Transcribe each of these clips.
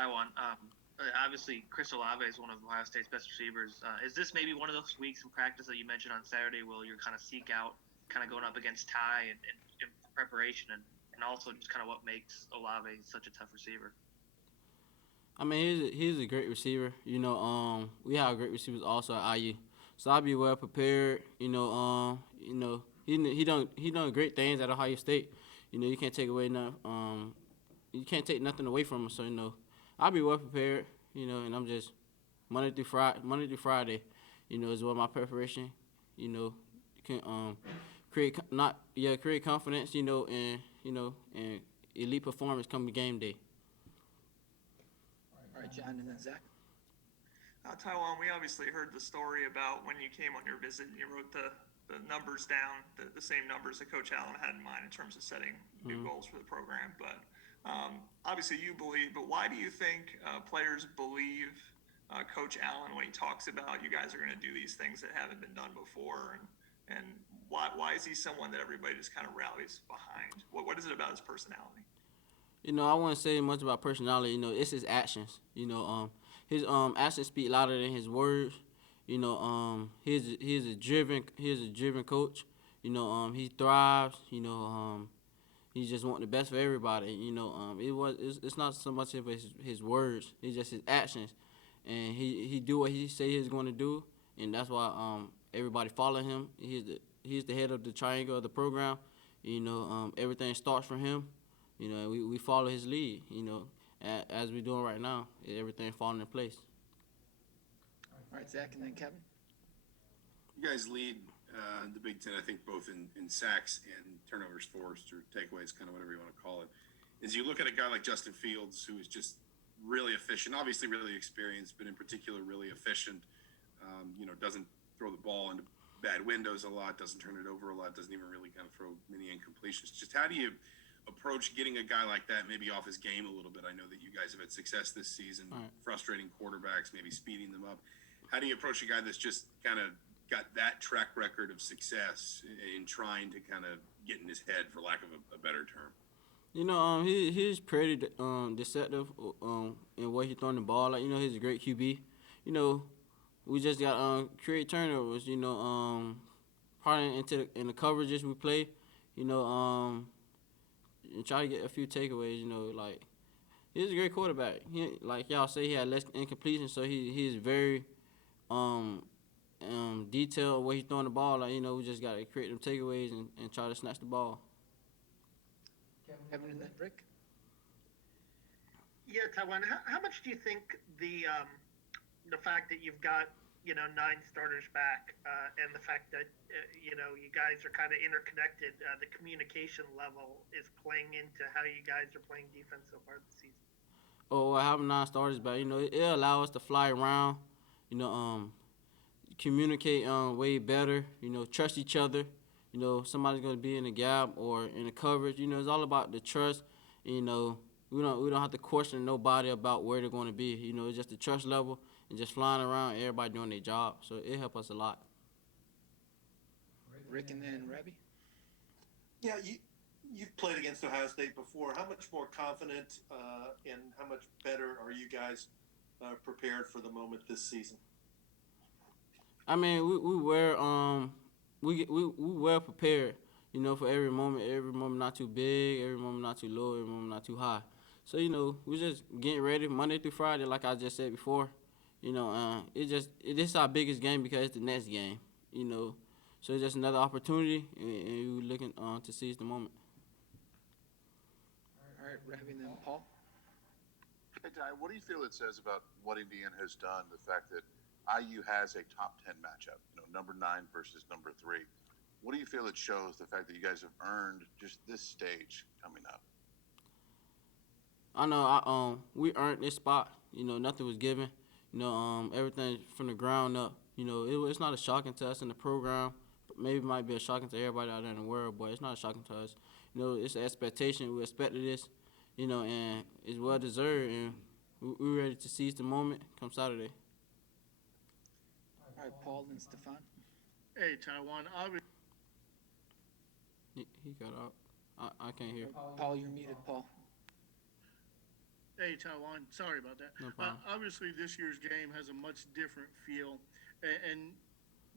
Taiwan. Obviously, Chris Olave is one of Ohio State's best receivers. Is this maybe one of those weeks in practice that you mentioned on Saturday where you're kind of seek out, kind of going up against Ty and preparation and also just kind of what makes Olave such a tough receiver? I mean, he's a great receiver. We have great receivers also at IU, so I'll be well prepared. He done great things at Ohio State. You can't take away nothing. You can't take nothing away from him. So I'll be well prepared. And I'm just Monday through Friday. Is what my preparation. Can create confidence. And elite performance come to game day. All right, John, and then Zach. Taiwan, we obviously heard the story about when you came on your visit and you wrote the numbers down, the same numbers that Coach Allen had in mind in terms of setting new goals for the program. But obviously you believe, but why do you think players believe Coach Allen when he talks about you guys are going to do these things that haven't been done before? And why is he someone that everybody just kind of rallies behind? What is it about his personality? I wouldn't say much about personality. It's his actions. His actions speak louder than his words. He's a driven coach. He thrives. He just want the best for everybody. It's not so much of his words. It's just his actions, and he do what he say he's going to do, and that's why everybody follow him. He's the head of the triangle of the program. Everything starts from him. We follow his lead. As we're doing right now, everything falling in place. All right, Zach, and then Kevin. You guys lead the Big Ten, I think, both in sacks and turnovers forced or takeaways, kind of whatever you want to call it. As you look at a guy like Justin Fields, who is just really efficient, obviously really experienced, but in particular really efficient, doesn't throw the ball into bad windows a lot, doesn't turn it over a lot, doesn't even really kind of throw many incompletions. Just how do you approach getting a guy like that maybe off his game a little bit? I know that you guys have had success this season, frustrating quarterbacks, maybe speeding them up. How do you approach a guy that's just kind of got that track record of success in trying to kind of get in his head, for lack of a better term? He's pretty deceptive in what he throwing the ball. Like he's a great QB. We just got create turnovers. Probably in the coverages we play. And try to get a few takeaways. Like he's a great quarterback. Like y'all say, he had less incompletion, so he's very detailed where he's throwing the ball. Like we just gotta create them takeaways and try to snatch the ball. Kevin, and then Rick. Yeah, Taiwan. How much do you think the fact that you've got 9 starters back and the fact that you guys are kind of interconnected, the communication level is playing into how you guys are playing defense so far this season? Oh, having 9 starters back, it'll allow us to fly around. Communicate way better. Trust each other. Somebody's gonna be in the gap or in the coverage. It's all about the trust. We don't have to question nobody about where they're going to be. It's just the trust level and just flying around, everybody doing their job. So it helps us a lot. Rick, and then Rabbi. Yeah, you've played against Ohio State before. How much more confident and how much better are you guys prepared for the moment this season? I mean, we well prepared. For every moment. Every moment not too big, every moment not too low, every moment not too high. So we just getting ready Monday through Friday, like I just said before. This is our biggest game because it's the next game. So it's just another opportunity, and we're looking to seize the moment. All right, Rabbi, and then Paul. Hey, Ty, what do you feel it says about what Indiana has done, the fact that IU has a top 10 matchup, number 9 versus number 3? What do you feel it shows, the fact that you guys have earned just this stage coming up? I know we earned this spot. Nothing was given. Everything from the ground up. It's not a shocking to us in the program. Maybe it might be a shocking to everybody out there in the world, but it's not shocking to us. It's an expectation. We expected this, and it's well deserved, and we're ready to seize the moment come Saturday. All right, Paul and Stefan. Hey, Taiwan. He got out. I can't hear. Paul, you're muted, Paul. Hey, Tiawan, sorry about that. No problem. Obviously, this year's game has a much different feel, and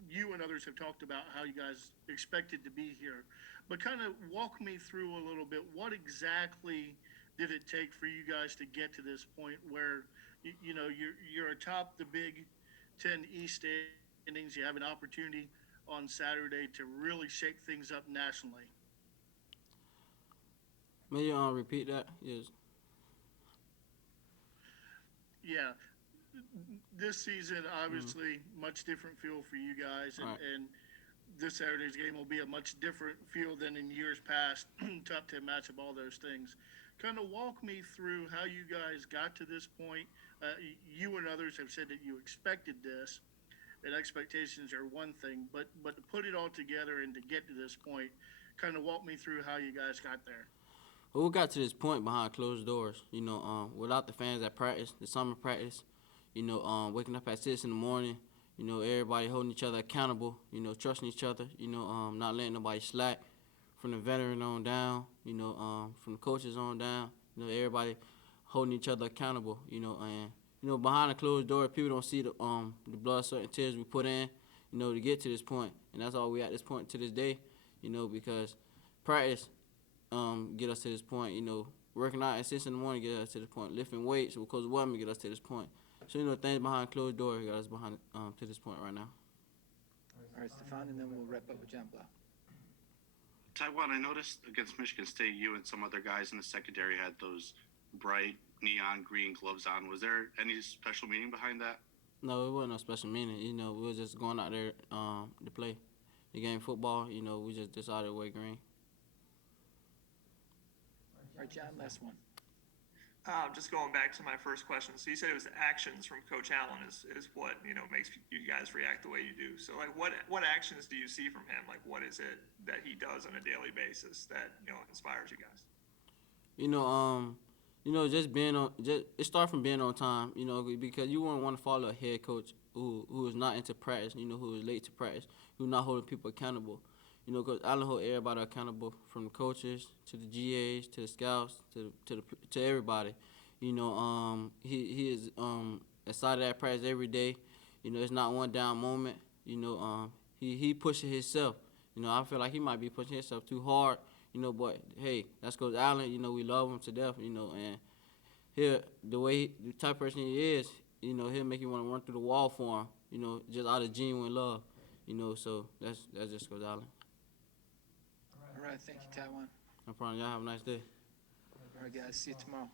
you and others have talked about how you guys expected to be here. But kind of walk me through a little bit. What exactly did it take for you guys to get to this point where you're atop the Big Ten East standings? You have an opportunity on Saturday to really shake things up nationally. May you repeat that? Yes. Yeah, this season obviously much different feel for you guys, and, Right. and this Saturday's game will be a much different feel than in years past. Top 10 matchup, all those things. Kind of walk me through how you guys got to this point. You and others have said that you expected this, and expectations are one thing, but to put it all together and to get to this point, kind of walk me through how you guys got there. Well, we got to this point behind closed doors. Without the fans at practice, the summer practice. Waking up at 6 in the morning. Everybody holding each other accountable. Trusting each other. Not letting nobody slack. From the veteran on down. From the coaches on down. Everybody holding each other accountable. Behind the closed door, people don't see the blood, sweat, and tears we put in. To get to this point, and that's all we at this point to this day. Because practice. Get us to this point, working out at 6 in the morning get us to this point, lifting weights because of women get us to this point. So, things behind closed doors got us behind to this point right now. All right, Stefan, and then we'll wrap up with John Blau. Tiawan, I noticed against Michigan State, you and some other guys in the secondary had those bright neon green gloves on. Was there any special meaning behind that? No, it wasn't no special meaning. We were just going out there to play the game football. We just decided to wear green. All right, John, last one. Just going back to my first question. So you said it was actions from Coach Allen is what makes you guys react the way you do. So like, what actions do you see from him? Like, what is it that he does on a daily basis that inspires you guys? Just being on. It starts from being on time. Because you wouldn't want to follow a head coach who is not into practice. Who is late to practice. Who's not holding people accountable. Because Allen hold everybody accountable, from the coaches to the GAs to the scouts to everybody. He is excited at practice every day. It's not one down moment. He pushing himself. I feel like he might be pushing himself too hard. But hey, that's Coach Allen. We love him to death. And the type of person he is, he'll make you want to run through the wall for him. Just out of genuine love. So that's just Coach Allen. All right, thank you, Tiawan. No problem. Y'all have a nice day. All right, guys, see you tomorrow.